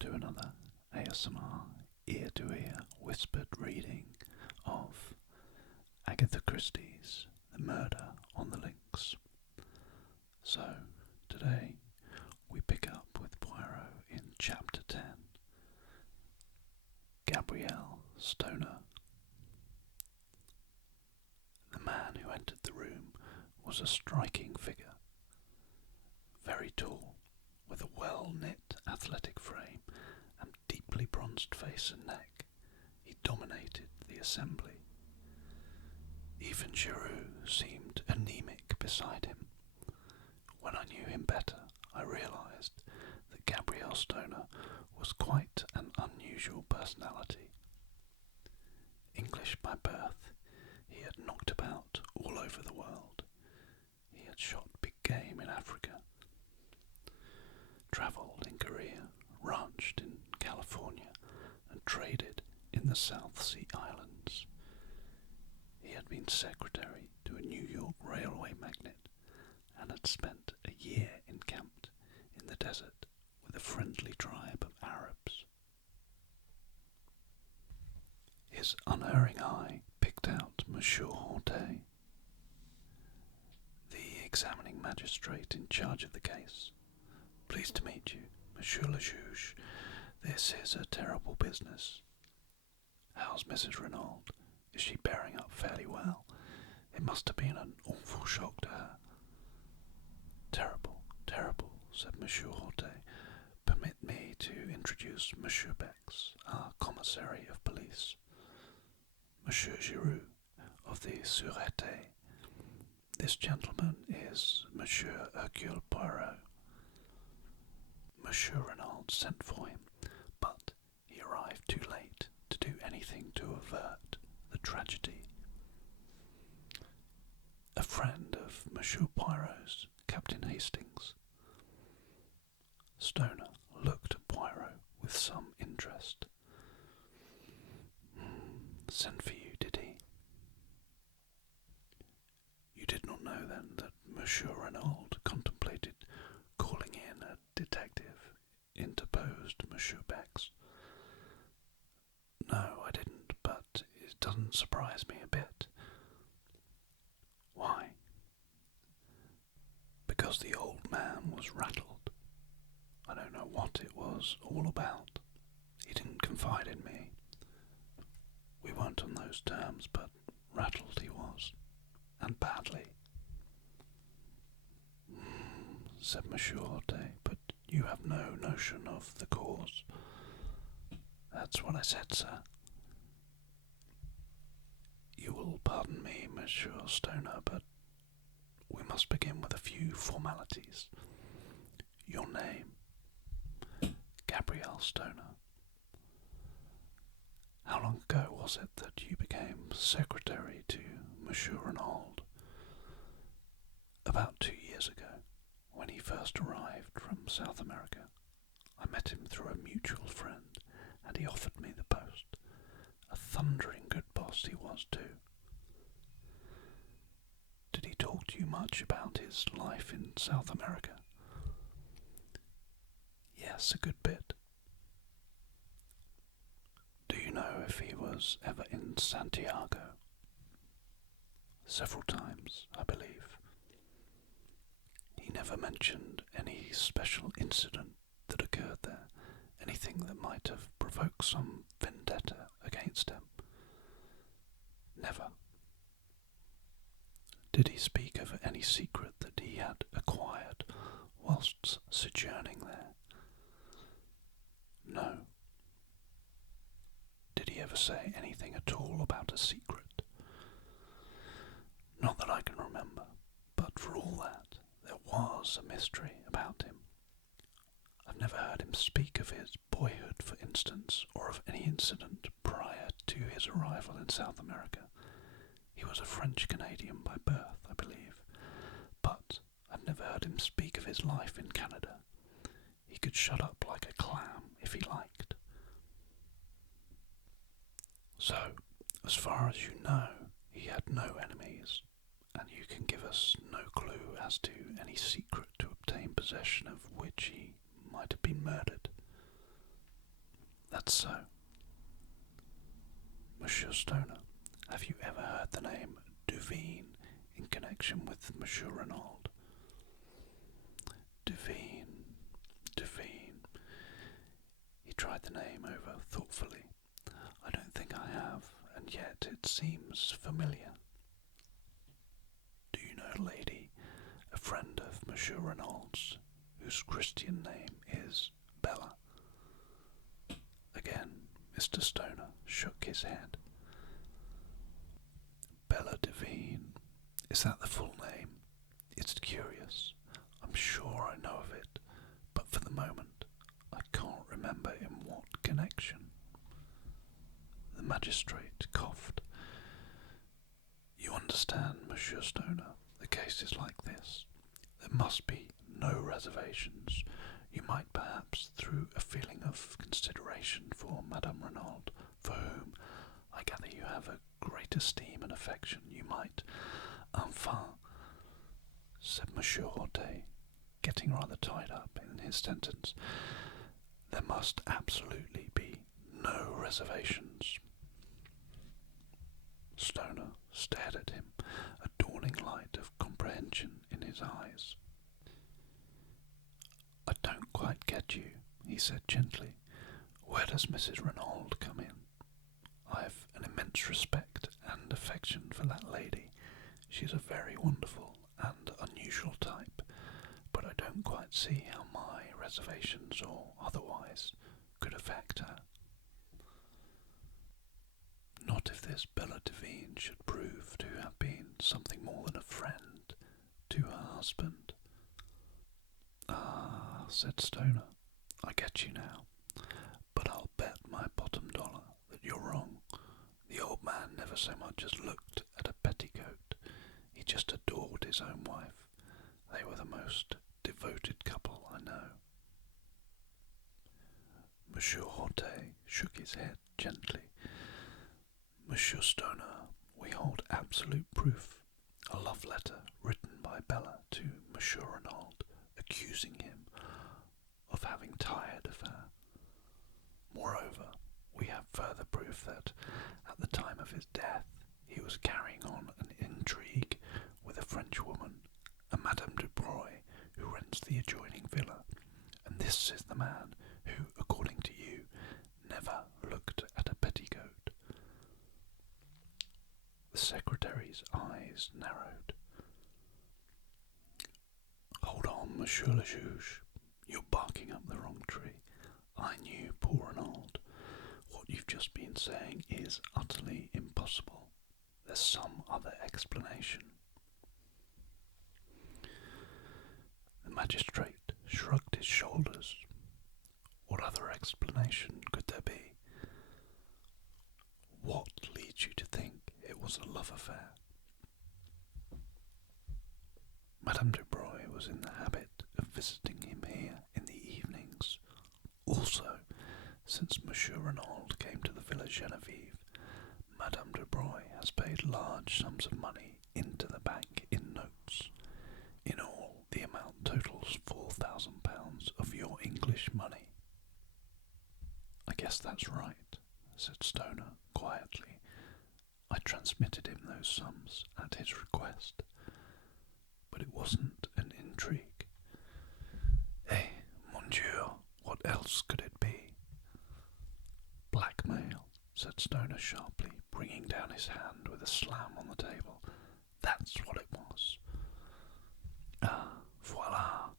to another ASMR ear-to-ear whispered reading of Agatha Christie's The Murder on the Links. So, today we pick up with Poirot in Chapter 10, Gabriel Stonor. The man who entered the room was a striking figure, very tall, with a well-knit athletic frame and deeply bronzed face and neck. He dominated the assembly. Even Giroux seemed anemic beside him. When I knew him better, I realized that Gabriel Stonor was quite an unusual personality. English by birth, he had knocked about all over the world. He had shot big game in Africa, travelled in Korea, ranched in California, and traded in the South Sea Islands. He had been secretary to a New York railway magnate and had spent a year encamped in the desert with a friendly tribe of Arabs. His unerring eye picked out Monsieur Hortet, the examining magistrate in charge of the case. Pleased to meet you, Monsieur le Juge. This is a terrible business. How's Mrs. Renaud? Is she bearing up fairly well? It must have been an awful shock to her. Terrible, terrible, said Monsieur Hortet. Permit me to introduce Monsieur Bex, our commissary of police. Monsieur Giroux, of the Sûreté. This gentleman is Monsieur Hercule Poirot. Monsieur Renaud sent for him, but he arrived too late to do anything to avert the tragedy. A friend of Monsieur Poirot's, Captain Hastings. Stonor looked at Poirot with some interest. Sent for you, did he? You did not know then that Monsieur Renaud contemplated calling in a detective, interposed Monsieur Bex. No, I didn't, but it doesn't surprise me a bit. Why? Because the old man was rattled. I don't know what it was all about. He didn't confide in me. We weren't on those terms, but rattled he was, and badly. Said Monsieur Hortet, but you have no notion of the cause. That's what I said, sir. You will pardon me, Monsieur Stonor, but we must begin with a few formalities. Your name? Gabriel Stonor. How long ago was it that you became secretary to Monsieur Renaud? About 2 years ago, when he first arrived from South America. I met him through a mutual friend, and he offered me the post. A thundering good boss he was too. Did he talk to you much about his life in South America? Yes, a good bit. Do you know if he was ever in Santiago? Several times, I believe. He never mentioned any special incident that occurred there, anything that might have provoked some vendetta against him. Never. Did he speak of any secret that he had acquired whilst sojourning there? No. Did he ever say anything at all about a secret? Not that I can remember, but for all that, there was a mystery about him. I've never heard him speak of his boyhood, for instance, or of any incident prior to his arrival in South America. He was a French-Canadian by birth, I believe, but I've never heard him speak of his life in Canada. He could shut up like a clam if he liked. So, as far as you know, he had no enemies, and you can give us no clue as to any secret to obtain possession of which he might have been murdered. so? Monsieur Stoner, have you ever heard the name Duveen in connection with Monsieur Renaud? Duveen. He tried the name over thoughtfully. I don't think I have, and yet it seems familiar. Do you know, lady, a friend of Monsieur Renaud's, whose Christian name is Bella? Again, Mr. Stoner shook his head. Bella Devine. Is that the full name? It's curious. I'm sure I know of it, but for the moment I can't remember in what connection. The magistrate coughed. You understand, Monsieur Stoner, the case is like this. There must be no reservations. You might perhaps, through a feeling of consideration for Madame Renaud, for whom I gather you have a great esteem and affection, you might, enfin, said Monsieur Hortet, getting rather tied up in his sentence. There must absolutely be no reservations. Stoner stared at him, a dawning light of comprehension in his eyes. I don't quite get you, he said gently. Where does Mrs. Renaud come in? I've an immense respect and affection for that lady. She's a very wonderful and unusual type, but I don't quite see how my reservations or otherwise could affect her. Not if this Bella Devine should prove to have been something more than a friend to her husband. Ah, said Stoner, I get you now, but I'll bet my bottom dollar that you're wrong. The old man never so much as looked at a petticoat. He just adored his own wife. They were the most devoted couple I know. Monsieur Hortet shook his head gently. Monsieur Stoner, we hold absolute proof. A love letter written by Bella to Monsieur Renaud, accusing him of having tired of her. Moreover, we have further proof that, at the time of his death, he was carrying on an intrigue with a French woman, a Madame de Broglie, who rents the adjoining villa, and this is the man who, according to you, never looked at a petticoat. The secretary's eyes narrowed. Hold on, Monsieur le Juge. You're barking up the wrong tree. I knew poor Renaud. What you've just been saying is utterly impossible. There's some other explanation. The magistrate shrugged his shoulders. What other explanation could there be? What leads you to think it was a love affair? Madame de Broglie was in the habit of visiting him here in the evenings. Also, since Monsieur Renaud came to the Villa Genevieve, Madame de Broglie has paid large sums of money into the bank in notes. In all, the amount totals £4,000 of your English money. I guess that's right, said Stoner quietly. I transmitted him those sums at his request. But it wasn't an intrigue. Eh, mon Dieu, what else could it be? Blackmail, said Stoner sharply, bringing down his hand with a slam on the table. That's what it was. Ah, voilà,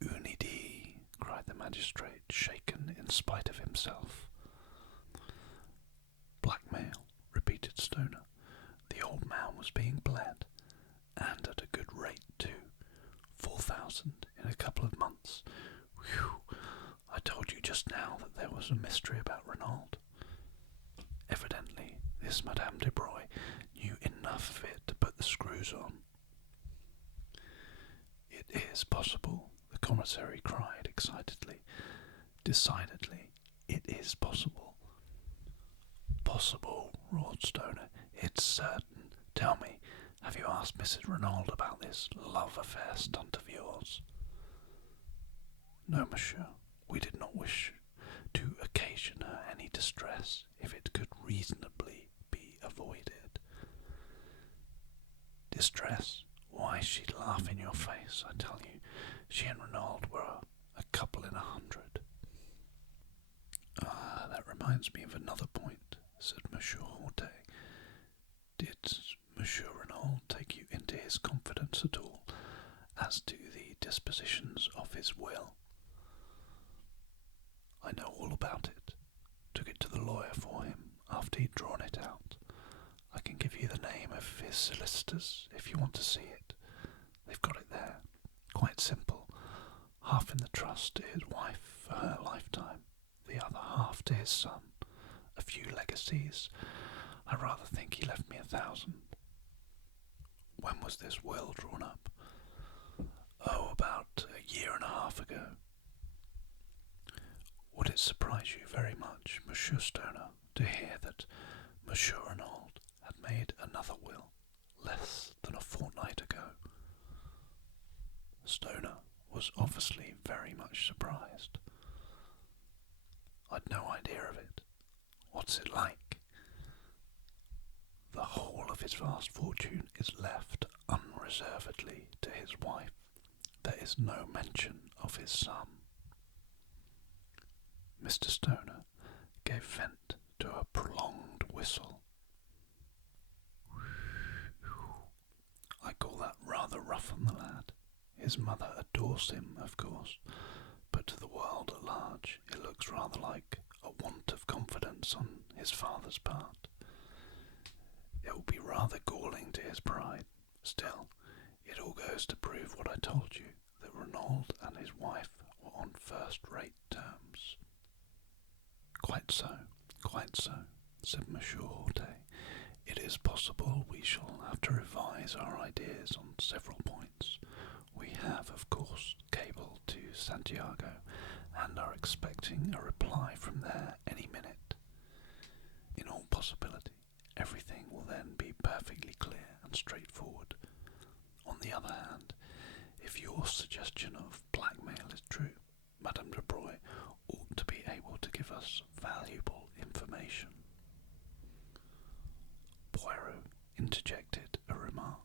une idée, cried the magistrate, shaken in spite of himself. Blackmail, repeated Stoner. The old man was being bled, and at a good rate too. 4,000 in a couple of months. Whew! I told you just now that there was a mystery about Renaud. Evidently, this Madame de Broglie knew enough of it to put the screws on. It is possible, the commissary cried excitedly. Decidedly, it is possible. Possible, roared Stoner. It's certain. Tell me, have you asked Mrs. Renaud about this love affair stunt of yours? No, monsieur. We did not wish to occasion her any distress if it could reasonably be avoided. Distress? Why, she'd laugh in your face, I tell you. She and Renaud were a couple in 100. Ah, that reminds me of another point, said Monsieur Hortet. Did Monsieur Renaud take you into his confidence at all, as to the dispositions of his will? I know all about it. Took it to the lawyer for him after he'd drawn it out. I can give you the name of his solicitors if you want to see it. They've got it there. Quite simple. Half in the trust to his wife for her lifetime, the other half to his son. A few legacies. I rather think he left me 1,000. When was this will drawn up? Oh, about a year and a half ago. Would it surprise you very much, Monsieur Stonor, to hear that Monsieur Renaud had made another will less than a fortnight ago? Stonor was obviously very much surprised. I'd no idea of it. What's it like? The whole of his vast fortune is left unreservedly to his wife. There is no mention of his son. Mr. Stonor gave vent to a prolonged whistle. I call that rather rough on the lad. His mother adores him, of course, but to the world at large it looks rather like a want of confidence on his father's part. It will be rather galling to his pride. Still, it all goes to prove what I told you, that Renaud and his wife were on first-rate terms. Quite so, said Monsieur Hortet. It is possible we shall have to revise our ideas on several points. We have, of course, cabled to Santiago, and are expecting a reply from there any minute. In all possibility, everything will then be perfectly clear and straightforward. On the other hand, if your suggestion of blackmail is true, Madame de Broye ought to be able to give us valuable information. Poirot interjected a remark.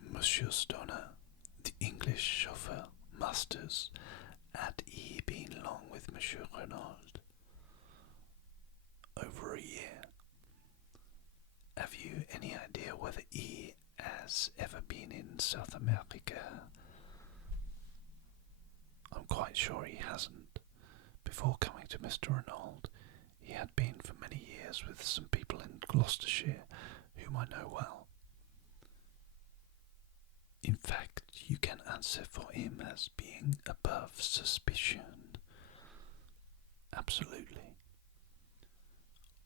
Monsieur Stonor, the English chauffeur, masters, had he been long with Monsieur Renaud? Over a year. Have you any idea whether he has ever been in South America? I'm quite sure he hasn't. Before coming to Mr. Renaud, he had been for many years with some people in Gloucestershire whom I know well. In fact, you can answer for him as being above suspicion. Absolutely.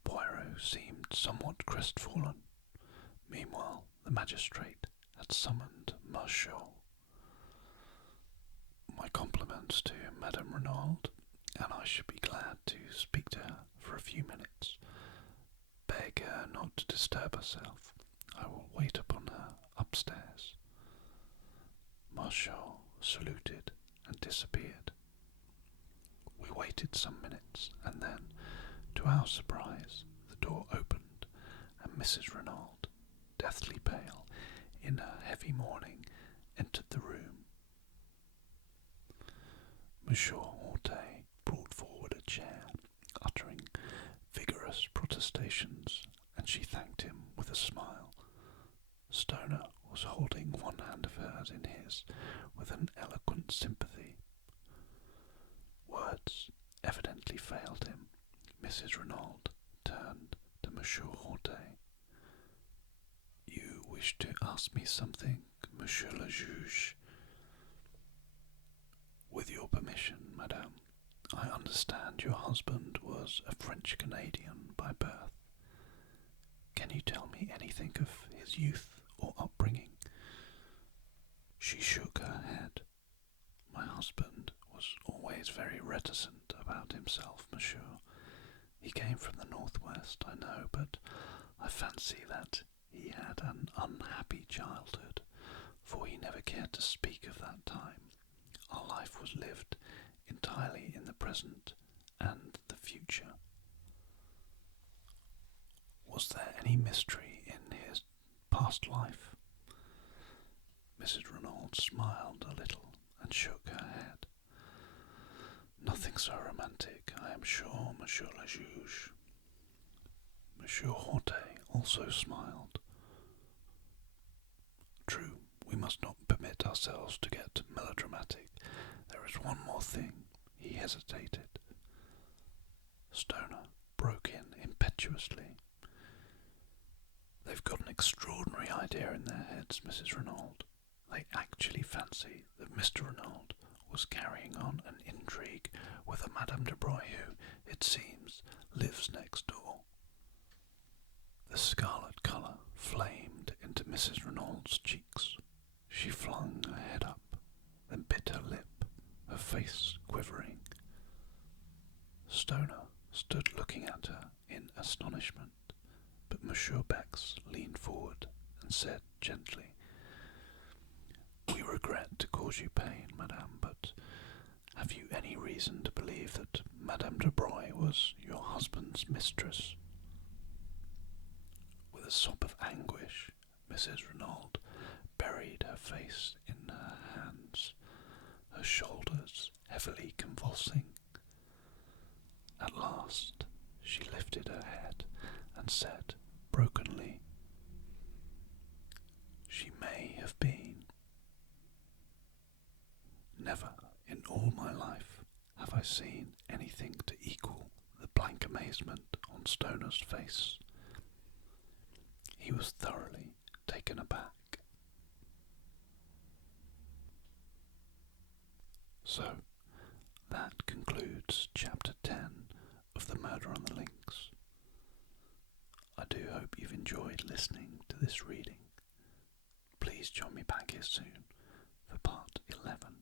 Poirot seemed somewhat crestfallen. Meanwhile, the magistrate had summoned Marchot. My compliments to Madame Renaud, and I should be glad to speak to her for a few minutes. Beg her not to disturb herself. I will wait upon her upstairs. Marchot saluted and disappeared. We waited some minutes, and then, to our surprise, the door opened, and Mrs. Renaud, deathly pale, in her heavy mourning, entered the room. Monsieur Hortet brought forward a chair, uttering vigorous protestations, and she thanked him with a smile. Stonor was holding one hand of hers in his with an eloquent sympathy. Words evidently failed him. Mrs. Renaud turned to Monsieur Hortet. You wish to ask me something, Monsieur le Juge? With your permission, madame. I understand your husband was a French-Canadian by birth. Can you tell me anything of his youth or upbringing? She shook her head. My husband was always very reticent about himself, monsieur. He came from the northwest, I know, but I fancy that he had an unhappy childhood, for he never cared to speak of that time. Our life was lived entirely in the present, future. Was there any mystery in his past life? Mrs. Renaud smiled a little and shook her head. Nothing so romantic, I am sure, Monsieur le Juge. Monsieur Hortet also smiled. True, we must not permit ourselves to get melodramatic. There is one more thing. He hesitated. Stonor broke in impetuously. They've got an extraordinary idea in their heads, Mrs. Renaud. They actually fancy that Mr. Renaud was carrying on an intrigue with a Madame de Broglie who, it seems, lives next door. The scarlet colour flamed into Mrs. Renaud's cheeks. She flung her head up, then bit her lip, her face quivering. Stonor stood looking at her in astonishment, but Monsieur Bex leaned forward and said gently, "We regret to cause you pain, madame, but have you any reason to believe that Madame de Broglie was your husband's mistress?" With a sob of anguish, Mrs. Renaud buried her face in her hands, her shoulders heavily convulsing. At last she lifted her head and said brokenly, "She may have been. Never in all my life have I seen anything to equal the blank amazement on Stonor's face. He was thoroughly taken aback." So, that concludes Chapter 10 of The Murder on the Links. I do hope you've enjoyed listening to this reading. Please join me back here soon for Part 11.